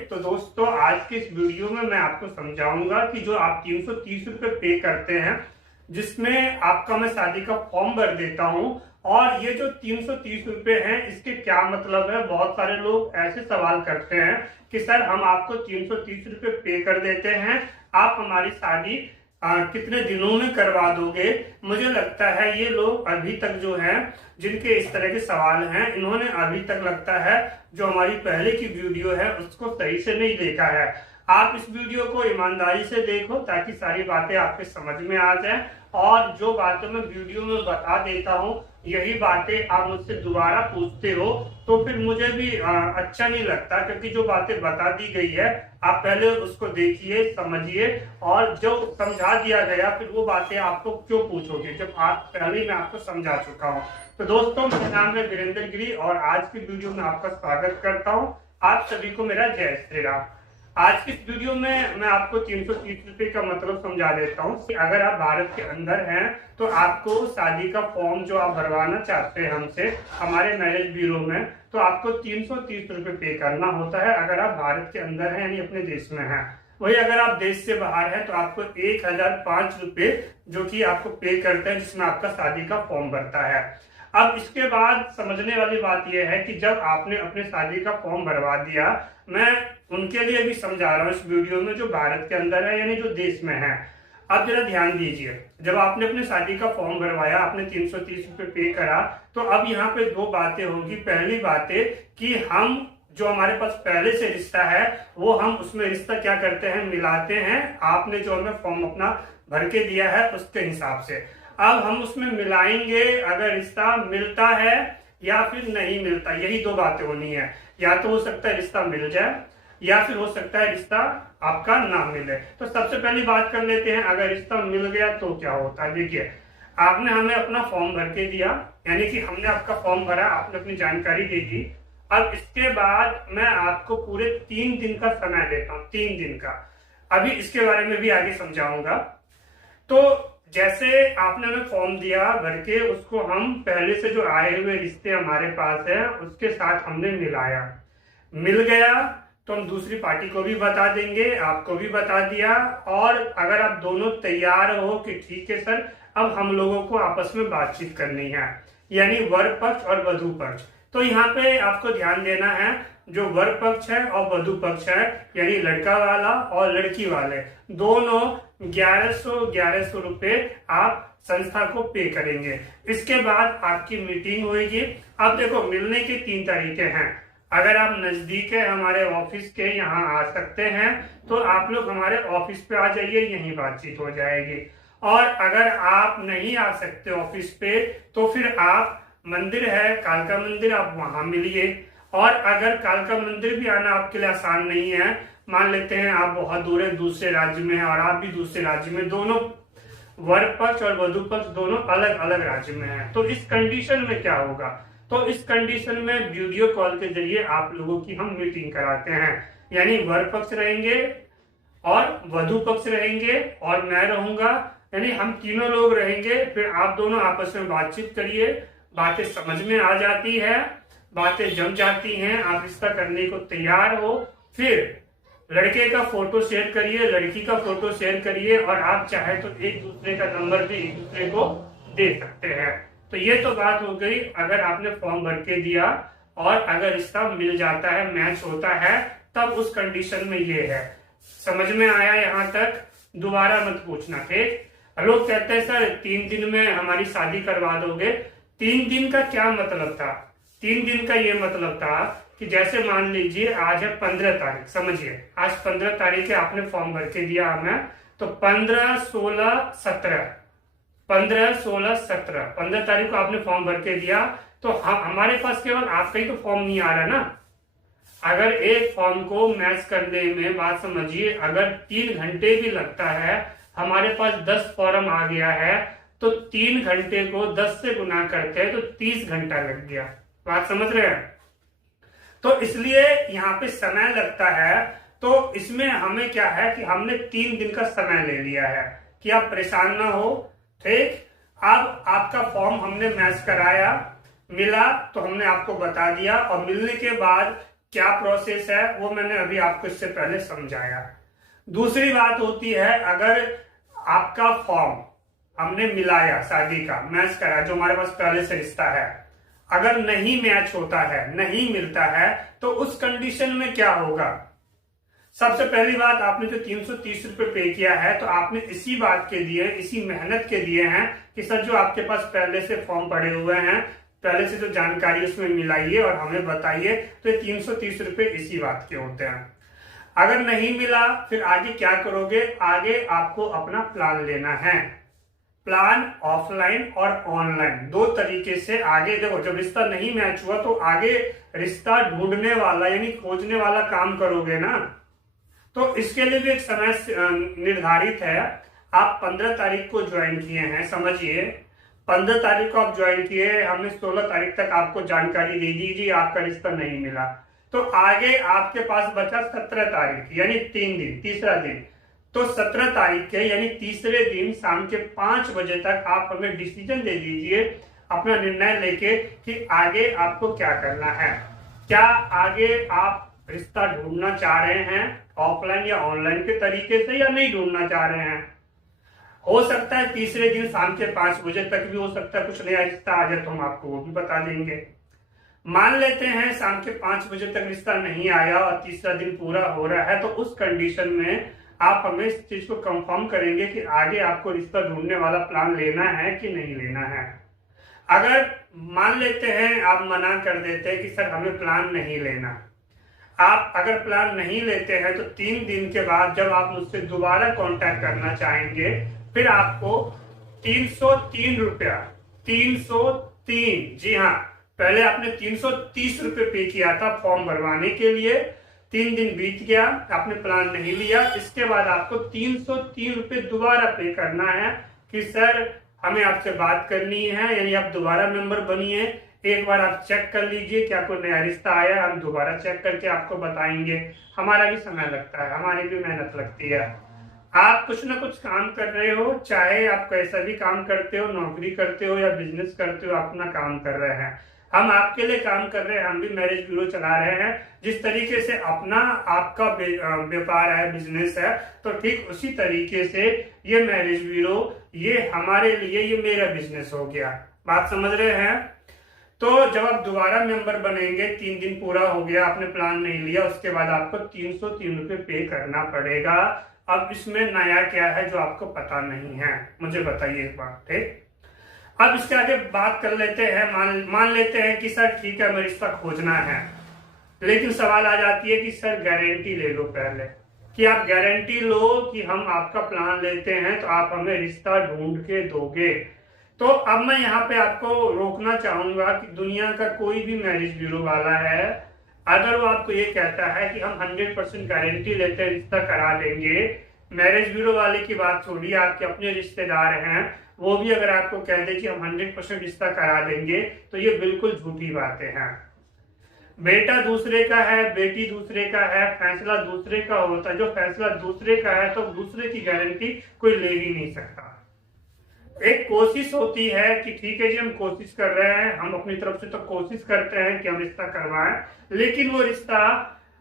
तो दोस्तों आज के इस वीडियो में मैं आपको समझाऊंगा कि जो आप 330 रुपए पे करते हैं, जिसमें आपका मैं शादी का फॉर्म भर देता हूं, और ये जो 330 रुपए हैं इसके क्या मतलब है। बहुत सारे लोग ऐसे सवाल करते हैं कि सर हम आपको 330 रुपए पे कर देते हैं, आप हमारी शादी कितने दिनों में करवा दोगे। मुझे लगता है ये लोग अभी तक जो हैं, जिनके इस तरह के सवाल हैं, इन्होंने अभी तक लगता है जो हमारी पहले की वीडियो है उसको सही से नहीं देखा है। आप इस वीडियो को ईमानदारी से देखो ताकि सारी बातें आपके समझ में आ जाए, और जो बातें मैं वीडियो में बता देता हूँ यही बातें आप मुझसे दोबारा पूछते हो तो फिर मुझे भी अच्छा नहीं लगता, क्योंकि जो बातें बता दी गई है आप पहले उसको देखिए, समझिए, और जो समझा दिया गया फिर वो बातें आपको क्यों पूछोगे जब आप पहले मैं आपको समझा चुका हूँ। तो दोस्तों मेरा नाम है वीरेंद्र गिरी और आज की वीडियो में आपका स्वागत करता हूँ। आप सभी को मेरा जय श्री राम। आज की इस वीडियो में मैं आपको 330 रुपए का मतलब समझा देता हूँ कि अगर आप भारत के अंदर हैं तो आपको शादी का फॉर्म जो आप भरवाना चाहते हैं हमसे हमारे मैरिज ब्यूरो में, तो आपको 330 रुपए पे करना होता है अगर आप भारत के अंदर हैं यानी अपने देश में हैं। वही अगर आप देश से बाहर हैं तो आपको 1005 रुपए जो कि आपको पे करते हैं, जिसमें आपका शादी का फॉर्म भरता है। अब इसके बाद समझने वाली बात यह है कि जब आपने अपने शादी का फॉर्म भरवा दिया, मैं उनके लिए भी समझा रहा हूँ इस वीडियो में जो भारत के अंदर है यानी जो देश में है। अब जरा ध्यान दीजिए, जब आपने अपने शादी का फॉर्म भरवाया, आपने 330 रुपए पे करा, तो अब यहाँ पे दो बातें होगी। पहली बात है कि हम जो हमारे पास पहले से रिश्ता है वो हम उसमें रिश्ता क्या करते हैं, मिलाते हैं। आपने जो हमें फॉर्म अपना भर के दिया है उसके हिसाब से अब हम उसमें मिलाएंगे अगर रिश्ता मिलता है या फिर नहीं मिलता। यही दो बातें होनी है, या तो हो सकता है रिश्ता मिल जाए या फिर हो सकता है रिश्ता आपका ना मिले। तो सबसे पहली बात कर लेते हैं, अगर रिश्ता मिल गया तो क्या होता है। देखिए, आपने हमें अपना फॉर्म भर के दिया, यानी कि हमने आपका फॉर्म भरा, आपने अपनी जानकारी दे दी। अब इसके बाद मैं आपको पूरे 3 दिन का समय देता हूँ, 3 दिन का। अभी इसके बारे में भी आगे समझाऊंगा। तो जैसे आपने हमें फॉर्म दिया भर के, उसको हम पहले से जो आए हुए रिश्ते हमारे पास है उसके साथ हमने मिलाया। मिल गया तो हम दूसरी पार्टी को भी बता देंगे, आपको भी बता दिया। और अगर आप दोनों तैयार हो कि ठीक है सर अब हम लोगों को आपस में बातचीत करनी है, यानी वर पक्ष और वधु पक्ष, तो यहाँ पे आपको ध्यान देना है। जो वर पक्ष है और वधु पक्ष है यानी लड़का वाला और लड़की वाले दोनों 1100 रुपए आप संस्था को पे करेंगे। इसके बाद आपकी मीटिंग होगी। अब देखो, मिलने के 3 तरीके हैं। अगर आप नजदीक है हमारे ऑफिस के, यहाँ आ सकते हैं तो आप लोग हमारे ऑफिस पे आ जाइए, यहीं बातचीत हो जाएगी। और अगर आप नहीं आ सकते ऑफिस पे तो फिर आप मंदिर है कालका मंदिर, आप वहां मिलिए। और अगर कालका मंदिर भी आना आपके लिए आसान नहीं है, मान लेते हैं आप बहुत दूर है, दूसरे राज्य में है और आप भी दूसरे राज्य में, दोनों वर पक्ष और वधु पक्ष दोनों अलग अलग राज्य में है, तो इस कंडीशन में क्या होगा, तो इस कंडीशन में वीडियो कॉल के जरिए आप लोगों की हम मीटिंग कराते हैं। यानी वर पक्ष रहेंगे और वधु पक्ष रहेंगे और मैं रहूंगा, यानी हम तीनों लोग रहेंगे। फिर आप दोनों आपस में बातचीत करिए, बातें समझ में आ जाती है, बातें जम जाती हैं, आप रिश्ता करने को तैयार हो। फिर लड़के का फोटो शेयर करिए, लड़की का फोटो शेयर करिए, और आप चाहे तो एक दूसरे का नंबर भी एक दूसरे को दे सकते हैं। तो ये तो बात हो गई अगर आपने फॉर्म भर के दिया और अगर रिश्ता मिल जाता है, मैच होता है, तब उस कंडीशन में ये है। समझ में आया यहाँ तक? दोबारा मत पूछना, ठीक? लोग कहते हैं सर 3 दिन में हमारी शादी करवा दोगे। 3 दिन का क्या मतलब था? 3 दिन का ये मतलब था कि जैसे मान लीजिए आज है 15 तारीख, समझिए आज 15 तारीख है, आपने फॉर्म भर के दिया हमें, तो 15, 16, 17, 15, 16, 17, 15 तारीख को आपने फॉर्म भर के दिया, तो हमारे पास केवल आपका ही तो फॉर्म नहीं आ रहा ना। अगर एक फॉर्म को मैच करने में, बात समझिए, अगर 3 घंटे भी लगता है, हमारे पास 10 फॉर्म आ गया है, तो 3 घंटे को 10 से गुना करते हैं तो 30 घंटा लग गया। बात समझ रहे हैं? तो इसलिए यहाँ पे समय लगता है। तो इसमें हमें क्या है कि हमने 3 दिन का समय ले लिया है कि आप परेशान ना हो, ठीक? अब आपका फॉर्म हमने मैच कराया, मिला तो हमने आपको बता दिया, और मिलने के बाद क्या प्रोसेस है वो मैंने अभी आपको इससे पहले समझाया। दूसरी बात होती है, अगर आपका फॉर्म हमने मिलाया, शादी का मैच करा, जो हमारे पास पहले से रिश्ता है, अगर नहीं मैच होता है, नहीं मिलता है, तो उस कंडीशन में क्या होगा। सबसे पहली बात, आपने जो 330 रुपए पे किया है तो आपने इसी बात के लिए, इसी मेहनत के लिए हैं कि सर जो आपके पास पहले से फॉर्म पड़े हुए हैं, पहले से जो जानकारी उसमें मिलाइए और हमें बताइए। तो ये 330 रुपए इसी बात के होते हैं। अगर नहीं मिला फिर आगे क्या करोगे, आगे आपको अपना प्लान लेना है। प्लान ऑफलाइन और ऑनलाइन दो तरीके से आगे देखो। जब रिश्ता नहीं मैच हुआ तो आगे रिश्ता ढूंढने वाला यानी खोजने वाला काम करोगे ना, तो इसके लिए भी एक समय निर्धारित है। आप 15 तारीख को ज्वाइन किए हैं, समझिए 15 तारीख को आप ज्वाइन किए, हमने 16 तारीख तक आपको जानकारी दे दी जी आपका रिश्ता नहीं मिला, तो आगे आपके पास बचा 17 तारीख यानी 3 दिन, तीसरा दिन। तो 17 तारीख के यानी तीसरे दिन शाम के 5 बजे तक आप हमें डिसीजन दे दीजिए, अपना निर्णय लेके कि आगे आपको क्या करना है। क्या आगे आप रिश्ता ढूंढना चाह रहे हैं ऑफलाइन या ऑनलाइन के तरीके से, या नहीं ढूंढना चाह रहे हैं। हो सकता है तीसरे दिन शाम के 5 बजे तक भी हो सकता है कुछ नया रिश्ता आ जाए, तो हम आपको वो भी बता देंगे। मान लेते हैं शाम के 5 बजे तक रिश्ता नहीं आया और तीसरा दिन पूरा हो रहा है, तो उस कंडीशन में आप हमें इस चीज को कंफर्म करेंगे कि आगे आपको रिश्ता ढूंढने वाला प्लान लेना है कि नहीं लेना है। अगर मान लेते हैं आप मना कर देते हैं कि सर हमें प्लान नहीं लेना, आप अगर प्लान नहीं लेते हैं तो 3 दिन के बाद जब आप मुझसे दोबारा कांटेक्ट करना चाहेंगे, फिर आपको 303 रुपया, 303, जी हाँ, पहले आपने 330 रुपये पे किया था फॉर्म भरवाने के लिए। 3 दिन बीत गया, आपने प्लान नहीं लिया, इसके बाद आपको 303 रुपये दोबारा पे करना है कि सर हमें आपसे बात करनी है, यानी आप दोबारा मेंबर बनिए। एक बार आप चेक कर लीजिए क्या कोई नया रिश्ता आया, हम दोबारा चेक करके आपको बताएंगे। हमारा भी समय लगता है, हमारी भी मेहनत लगती है। आप कुछ ना कुछ काम कर रहे हो, चाहे आप कैसा भी काम करते हो, नौकरी करते हो या बिजनेस करते हो, अपना काम कर रहे हैं। हम आपके लिए काम कर रहे हैं, हम भी मैरिज ब्यूरो चला रहे हैं। जिस तरीके से अपना आपका व्यापार है, बिजनेस है, तो ठीक उसी तरीके से ये मैरिज ब्यूरो ये हमारे लिए, ये मेरा बिजनेस हो गया। बात समझ रहे हैं। तो जब आप दोबारा मेंबर बनेंगे, 3 दिन पूरा हो गया, आपने प्लान नहीं लिया, उसके बाद आपको 303 रुपये पे करना पड़ेगा। अब इसमें नया क्या है जो आपको पता नहीं है, मुझे बताइए एक बार, ठीक। अब इसके आगे बात कर लेते हैं। मान लेते हैं कि सर ठीक है हमें रिश्ता खोजना है, लेकिन सवाल आ जाती है कि सर गारंटी ले लो पहले, कि आप गारंटी लो कि हम आपका प्लान लेते हैं तो आप हमें रिश्ता ढूंढ के दोगे। तो अब मैं यहाँ पे आपको रोकना चाहूंगा कि दुनिया का कोई भी मैरिज ब्यूरो वाला है, अगर वो आपको ये कहता है कि हम 100% गारंटी लेते हैं रिश्ता करा देंगे, मैरिज ब्यूरो वाले की बात छोड़िए, आपके अपने रिश्तेदार हैं, वो भी अगर आपको कह दे कि हम 100% रिश्ता करा देंगे, तो ये बिल्कुल झूठी बातें हैं। बेटा दूसरे का है, बेटी दूसरे का है, फैसला दूसरे का होता है। जो फैसला दूसरे का है तो दूसरे की गारंटी कोई ले ही नहीं सकता। एक कोशिश होती है कि ठीक है जी हम कोशिश कर रहे हैं, हम अपनी तरफ से तो कोशिश करते हैं कि हम रिश्ता करवाएं, लेकिन वो रिश्ता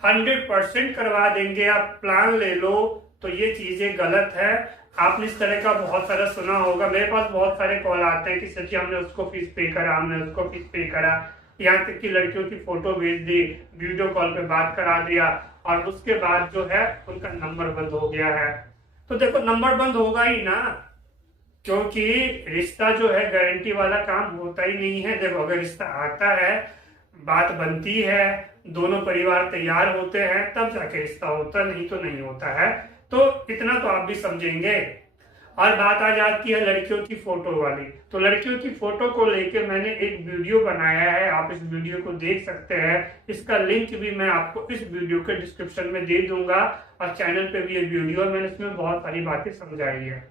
100% करवा देंगे, आप प्लान ले लो, तो ये चीजें गलत है। आपने इस तरह का बहुत सारा सुना होगा, मेरे पास बहुत सारे कॉल आते हैं कि सर जी हमने उसको फीस पे करा, हमने उसको फीस पे करा, यहाँ तक कि लड़कियों की फोटो भेज दी, वीडियो कॉल पे बात करा दिया, और उसके बाद जो है उनका नंबर बंद हो गया है। तो देखो नंबर बंद होगा ही ना, क्योंकि रिश्ता जो है गारंटी वाला काम होता ही नहीं है। देखो अगर रिश्ता आता है, बात बनती है, दोनों परिवार तैयार होते हैं, तब जाके रिश्ता होता, नहीं तो नहीं होता है। तो इतना तो आप भी समझेंगे। और बात आ जाती है लड़कियों की फोटो वाली, तो लड़कियों की फोटो को लेके मैंने एक वीडियो बनाया है, आप इस वीडियो को देख सकते हैं। इसका लिंक भी मैं आपको इस वीडियो के डिस्क्रिप्शन में दे दूंगा, और चैनल पे भी ये वीडियो, मैंने इसमें बहुत सारी बातें समझाई है।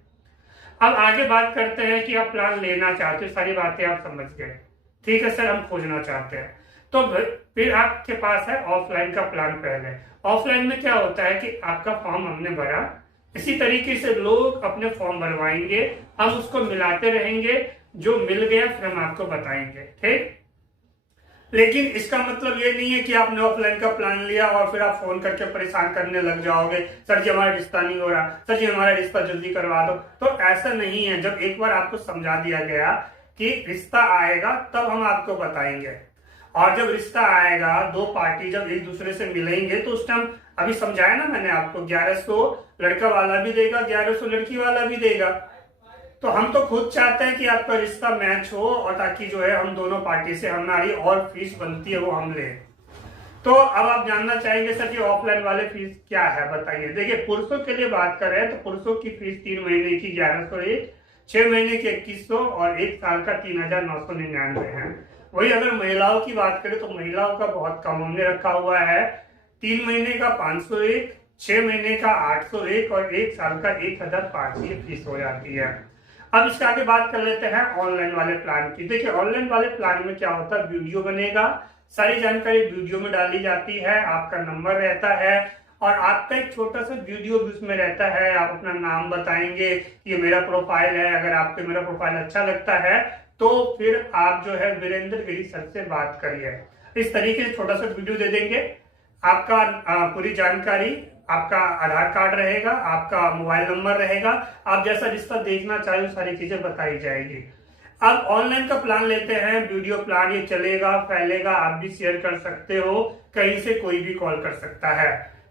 अब आगे बात करते हैं कि आप प्लान लेना चाहते हो, सारी बातें आप समझ गए, ठीक है सर हम खोजना चाहते हैं, तो फिर आपके पास है ऑफलाइन का प्लान। पहले ऑफलाइन में क्या होता है कि आपका फॉर्म हमने भरा, इसी तरीके से लोग अपने फॉर्म भरवाएंगे, हम उसको मिलाते रहेंगे, जो मिल गया फिर हम आपको बताएंगे, ठीक। लेकिन इसका मतलब ये नहीं है कि आपने ऑफलाइन का प्लान लिया और फिर आप फोन करके परेशान करने लग जाओगे, सर जी हमारा रिश्ता नहीं हो रहा, सर जी हमारा रिश्ता जल्दी करवा दो। तो ऐसा नहीं है। जब एक बार आपको समझा दिया गया कि रिश्ता आएगा तब हम आपको बताएंगे, और जब रिश्ता आएगा, दो पार्टी जब एक दूसरे से मिलेंगे तो उस टाइम, अभी समझाया ना मैंने आपको, 1100 लड़का वाला भी देगा, 1100 लड़की वाला भी देगा। तो हम तो खुद चाहते हैं कि आपका रिश्ता मैच हो, और ताकि जो है हम दोनों पार्टी से हमारी और फीस बनती है वो हम ले। तो अब आप जानना चाहेंगे सर कि ऑफलाइन वाले फीस क्या है, बताइए। देखिए, पुरुषों के लिए बात करें तो पुरुषों की फीस 3 महीने की 1101, 6 महीने की 2100 और 1 साल का 3999 है। वही अगर महिलाओं की बात करें तो महिलाओं का बहुत कम हमने रखा हुआ है, 3 महीने का 501, 6 महीने का 801 और 1 साल का 1005 ये फीस हो जाती है। अब इसके आगे बात कर लेते हैं ऑनलाइन वाले प्लान की। देखिए, ऑनलाइन वाले प्लान में क्या होता है, वीडियो बनेगा, सारी जानकारी वीडियो में डाली जाती है, आपका नंबर रहता है और आपका एक छोटा सा वीडियो भी उसमें रहता है। आप अपना नाम बताएंगे, ये मेरा प्रोफाइल है, अगर आपको मेरा प्रोफाइल अच्छा लगता है तो फिर आप जो है वीरेंद्र गिरी सर से बात करिए। इस तरीके से छोटा सा वीडियो दे देंगे, आपका पूरी जानकारी, आपका आधार कार्ड रहेगा, आपका मोबाइल नंबर रहेगा, आप जैसा रिश्ता देखना चाहे सारी चीजें बताई जाएगी। अब ऑनलाइन का प्लान लेते हैं, वीडियो प्लान, ये चलेगा, फैलेगा, आप भी शेयर कर सकते हो, कहीं से कोई भी कॉल कर सकता है,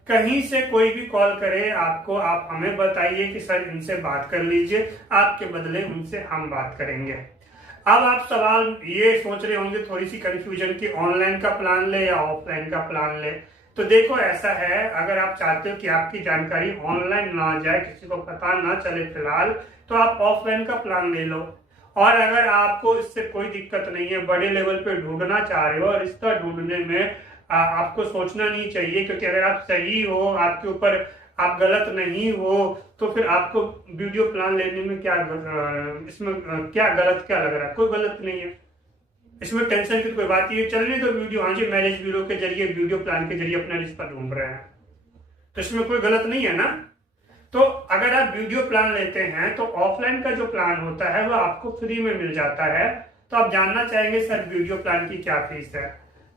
कहीं से कोई भी कॉल करे आपको, आप हमें बताइए कि सर इनसे बात कर लीजिए, आपके बदले उनसे हम बात करेंगे। अब आप सवाल ये सोच रहे होंगे, थोड़ी सी कंफ्यूजन कि ऑनलाइन का प्लान ले या ऑफलाइन का प्लान ले। तो देखो, ऐसा है, अगर आप चाहते हो कि आपकी जानकारी ऑनलाइन ना जाए, किसी को पता ना चले फिलहाल, तो आप ऑफलाइन का प्लान ले लो। और अगर आपको इससे कोई दिक्कत नहीं है, बड़े लेवल पे ढूंढना चाह रहे हो, और रिश्ता ढूंढने में आपको सोचना नहीं चाहिए, क्योंकि अगर आप सही हो, आपके ऊपर आप गलत नहीं हो, तो फिर आपको वीडियो प्लान लेने में क्या, इसमें क्या गलत क्या लग रहा है, कोई गलत नहीं है, इसमें टेंशन की कोई बात नहीं है। चलने दो वीडियो, हाँ जी, मैरिज ब्यूरो के जरिए, वीडियो प्लान के जरिए अपना रिश्ता ढूंढ रहे हैं, तो इसमें कोई गलत नहीं है ना। तो अगर आप वीडियो प्लान लेते हैं तो ऑफलाइन का जो प्लान होता है वो आपको फ्री में मिल जाता है। तो आप जानना चाहेंगे सर वीडियो प्लान की क्या फीस है।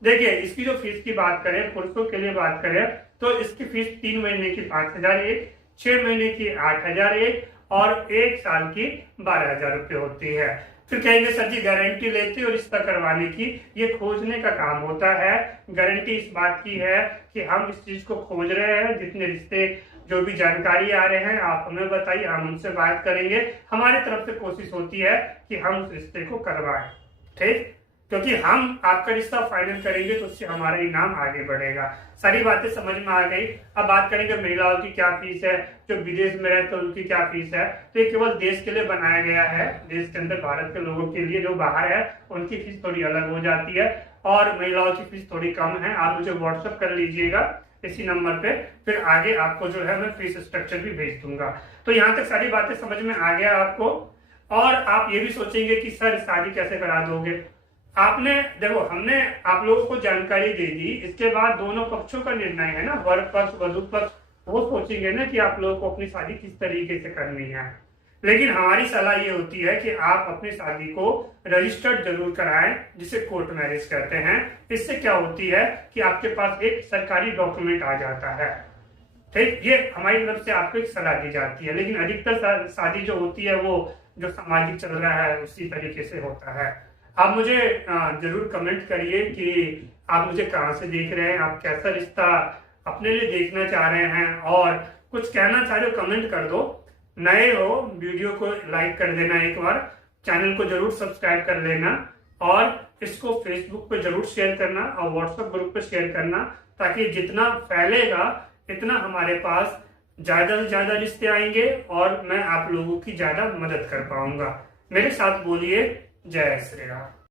देखिए, इसकी जो फीस की बात करें, पुरुषों के लिए बात करें तो इसकी फीस 3 महीने की 5001, 6 महीने की 8001 और 1 साल की 12,000 रुपये होती है। फिर कहेंगे सर जी गारंटी लेते हो रिश्ता करवाने की, ये खोजने का काम होता है। गारंटी इस बात की है कि हम इस चीज को खोज रहे हैं, जितने रिश्ते जो भी जानकारी आ रहे हैं आप हमें बताइए, हम उनसे बात करेंगे, हमारी तरफ से कोशिश होती है कि हम उस रिश्ते को करवाएं, ठीक, क्योंकि हम आपका रिश्ता फाइनल करेंगे तो उससे हमारा इनाम आगे बढ़ेगा। सारी बातें समझ में आ गई। अब बात करेंगे महिलाओं की क्या फीस है, जो विदेश में रहते हैं उनकी क्या फीस है। तो ये केवल देश के लिए बनाया गया है, देश के अंदर भारत के लोगों के लिए, जो बाहर है उनकी फीस थोड़ी अलग हो जाती है और महिलाओं की फीस थोड़ी कम है। आप मुझे व्हाट्सएप कर लीजिएगा इसी नंबर पे, फिर आगे आपको जो है मैं फीस स्ट्रक्चर भी भेज दूंगा। तो यहाँ तक सारी बातें समझ में आ गया आपको। और आप ये भी सोचेंगे कि सर शादी कैसे करा दोगे। आपने देखो, हमने आप लोगों को जानकारी दे दी, इसके बाद दोनों पक्षों का निर्णय है ना, वर पक्ष वधु पक्ष, वो सोचेंगे ना कि आप लोगों को अपनी शादी किस तरीके से करनी है। लेकिन हमारी सलाह ये होती है कि आप अपनी शादी को रजिस्टर्ड जरूर कराएं, जिसे कोर्ट मैरिज कहते हैं। इससे क्या होती है कि आपके पास एक सरकारी डॉक्यूमेंट आ जाता है, ठीक, ये हमारी तरफ से आपको एक सलाह दी जाती है। लेकिन अधिकतर शादी जो होती है वो जो सामाजिक चल रहा है उसी तरीके से होता है। आप मुझे जरूर कमेंट करिए कि आप मुझे कहाँ से देख रहे हैं, आप कैसा रिश्ता अपने लिए देखना चाह रहे हैं, और कुछ कहना चाह रहे हो कमेंट कर दो। नए हो वीडियो को लाइक कर देना, एक बार चैनल को जरूर सब्सक्राइब कर लेना, और इसको फेसबुक पे जरूर शेयर करना और व्हाट्सएप ग्रुप पे शेयर करना, ताकि जितना फैलेगा इतना हमारे पास ज्यादा से ज्यादा रिश्ते आएंगे और मैं आप लोगों की ज्यादा मदद कर पाऊंगा। मेरे साथ बोलिए, जय श्री राम।